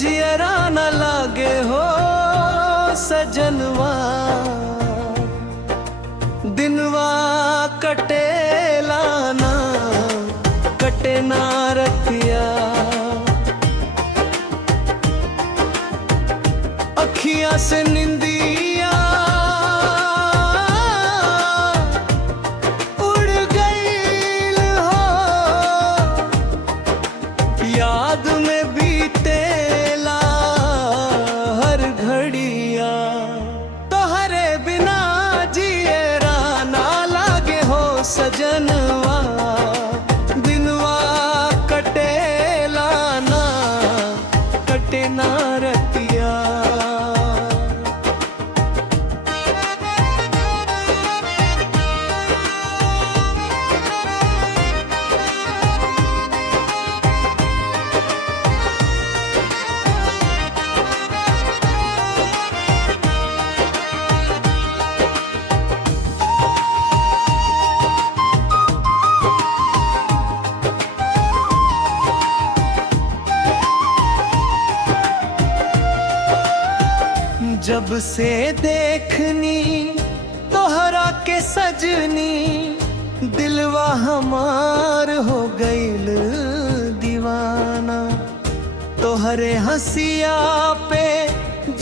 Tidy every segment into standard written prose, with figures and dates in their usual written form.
जियरा न लागे हो सजनवा, दिनवा कटेला ना कटे ना रतिया। अखियां से निंदिया उड़ गईल हो, याद में बीतेला हर घड़िया। तोहरे बिना जियरा ना लागे हो सजनवा, दिनवा कटेला ना कटे ना रतिया। जब से देखनी तोहरा के सजनी, दिलवा हमार हो गईल दीवाना। तोहरे हंसिया पे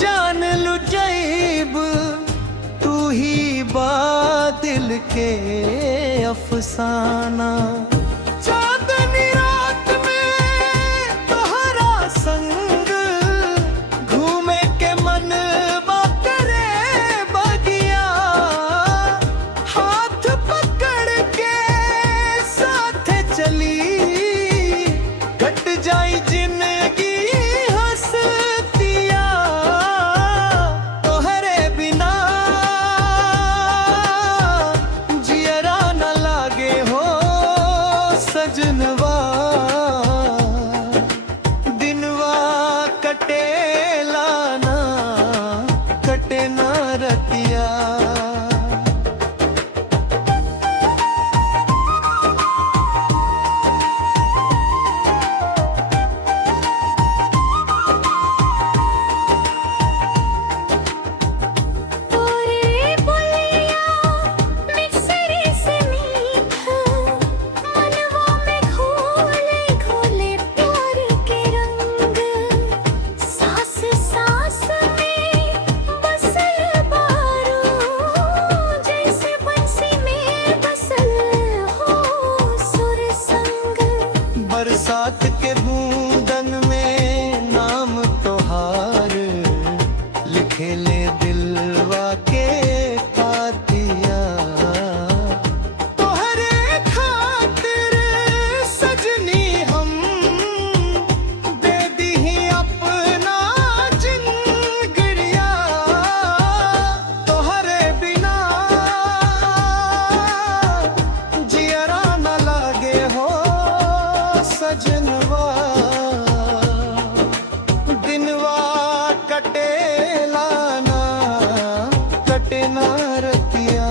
जान लुटैब, तू ही बा दिल के अफसाना। चांदनी रात में तोहरा संग घूमे के मन सजनवा, दिनवा कटेला ना कटे ना रतिया। बरसात के बूंदन में नाम तोहार लिखे ले दिलवा के पातिया। तोहरे खातिर सजनी हम दे दी अपना जिंदगिया। तोहरे बिना जियरा न लागे हो सजनवा, दिनवा कटेला ना कटे ना रतिया।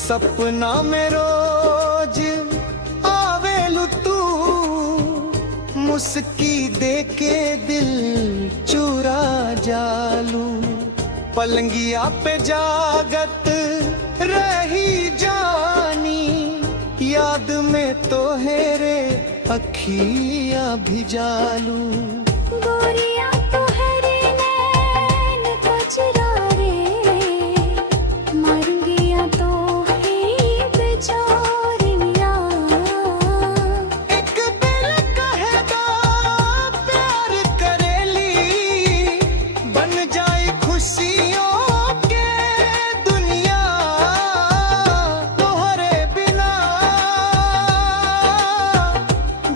सपना में रोज आवेलू तू, मुस्की देके दिल चुरा जालू। पलंगिया पे जागत रही जानी, याद में तोहरे अखियां भी जालू। गोरिया तोहरे नैन कचरा रे, मरूंगिया तो है बेचारिया।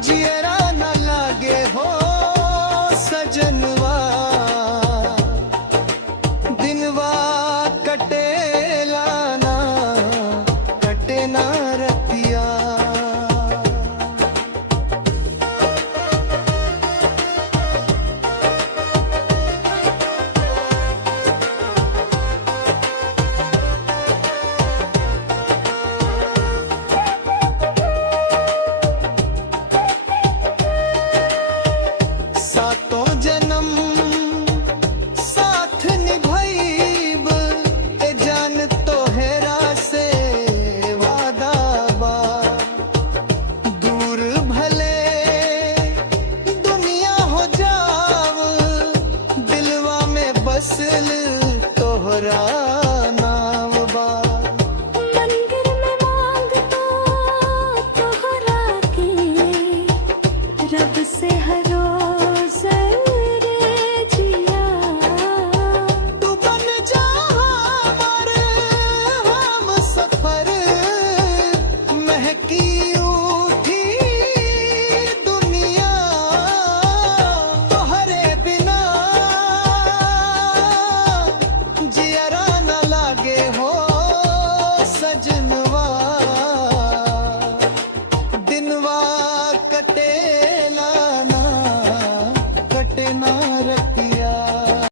जियरा न लागे हो फसल